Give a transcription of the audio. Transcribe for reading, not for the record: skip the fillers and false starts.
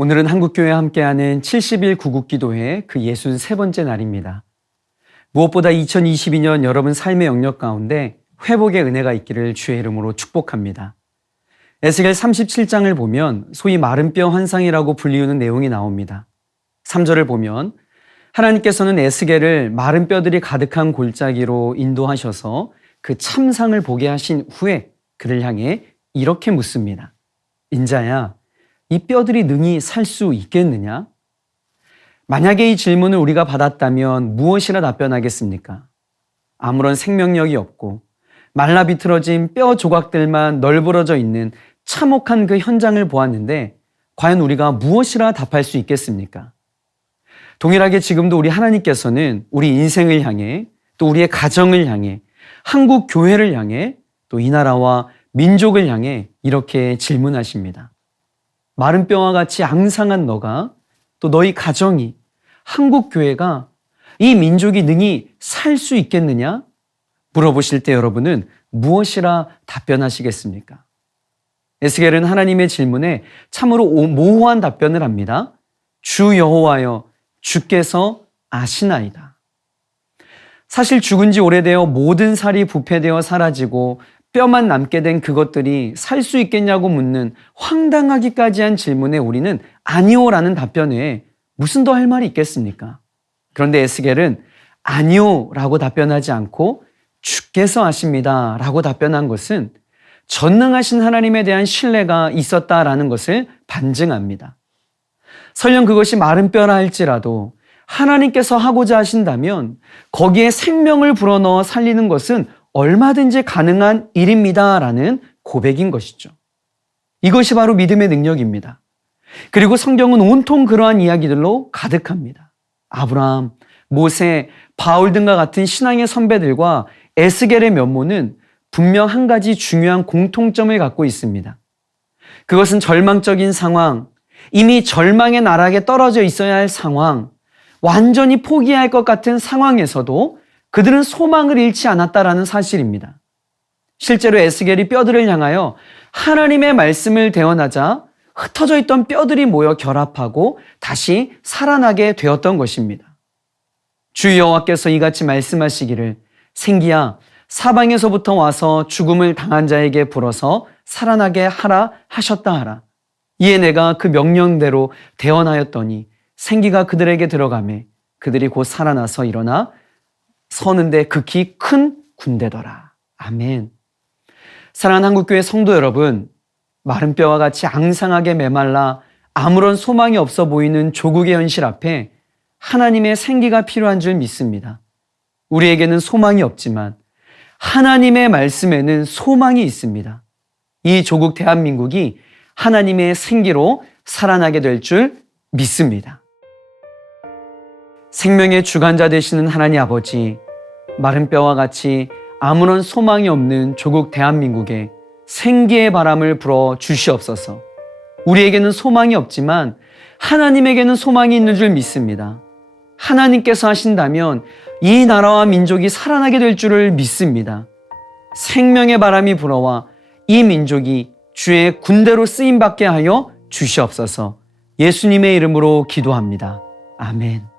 오늘은 한국교회와 함께하는 70일 구국기도회 그 63번째 날입니다. 무엇보다 2022년 여러분 삶의 영역 가운데 회복의 은혜가 있기를 주의 이름으로 축복합니다. 에스겔 37장을 보면 소위 마른 뼈 환상이라고 불리우는 내용이 나옵니다. 3절을 보면 하나님께서는 에스겔을 마른 뼈들이 가득한 골짜기로 인도하셔서 그 참상을 보게 하신 후에 그를 향해 이렇게 묻습니다. 인자야, 이 뼈들이 능히 살 수 있겠느냐? 만약에 이 질문을 우리가 받았다면 무엇이라 답변하겠습니까? 아무런 생명력이 없고 말라 비틀어진 뼈 조각들만 널브러져 있는 참혹한 그 현장을 보았는데 과연 우리가 무엇이라 답할 수 있겠습니까? 동일하게 지금도 우리 하나님께서는 우리 인생을 향해 또 우리의 가정을 향해 한국 교회를 향해 또 이 나라와 민족을 향해 이렇게 질문하십니다. 마른 뼈와 같이 앙상한 너가 또 너희 가정이 한국 교회가 이 민족이 능히 살 수 있겠느냐? 물어보실 때 여러분은 무엇이라 답변하시겠습니까? 에스겔은 하나님의 질문에 참으로 모호한 답변을 합니다. 주 여호와여 주께서 아시나이다. 사실 죽은 지 오래되어 모든 살이 부패되어 사라지고 뼈만 남게 된 그것들이 살 수 있겠냐고 묻는 황당하기까지 한 질문에 우리는 아니오라는 답변에 무슨 더 할 말이 있겠습니까? 그런데 에스겔은 아니오라고 답변하지 않고 주께서 아십니다 라고 답변한 것은 전능하신 하나님에 대한 신뢰가 있었다라는 것을 반증합니다. 설령 그것이 마른 뼈라 할지라도 하나님께서 하고자 하신다면 거기에 생명을 불어넣어 살리는 것은 얼마든지 가능한 일입니다라는 고백인 것이죠. 이것이 바로 믿음의 능력입니다. 그리고 성경은 온통 그러한 이야기들로 가득합니다. 아브라함, 모세, 바울 등과 같은 신앙의 선배들과 에스겔의 면모는 분명 한 가지 중요한 공통점을 갖고 있습니다. 그것은 절망적인 상황, 이미 절망의 나락에 떨어져 있어야 할 상황, 완전히 포기해야 할 것 같은 상황에서도 그들은 소망을 잃지 않았다라는 사실입니다. 실제로 에스겔이 뼈들을 향하여 하나님의 말씀을 대언하자 흩어져 있던 뼈들이 모여 결합하고 다시 살아나게 되었던 것입니다. 주 여호와께서 이같이 말씀하시기를 생기야 사방에서부터 와서 죽음을 당한 자에게 불어서 살아나게 하라 하셨다 하라. 이에 내가 그 명령대로 대언하였더니 생기가 그들에게 들어가매 그들이 곧 살아나서 일어나 서는데 극히 큰 군대더라. 아멘. 사랑하는 한국교회 성도 여러분, 마른 뼈와 같이 앙상하게 메말라 아무런 소망이 없어 보이는 조국의 현실 앞에 하나님의 생기가 필요한 줄 믿습니다. 우리에게는 소망이 없지만 하나님의 말씀에는 소망이 있습니다. 이 조국 대한민국이 하나님의 생기로 살아나게 될 줄 믿습니다. 생명의 주관자 되시는 하나님 아버지, 마른 뼈와 같이 아무런 소망이 없는 조국 대한민국에 생기의 바람을 불어 주시옵소서. 우리에게는 소망이 없지만 하나님에게는 소망이 있는 줄 믿습니다. 하나님께서 하신다면 이 나라와 민족이 살아나게 될 줄을 믿습니다. 생명의 바람이 불어와 이 민족이 주의 군대로 쓰임받게 하여 주시옵소서. 예수님의 이름으로 기도합니다. 아멘.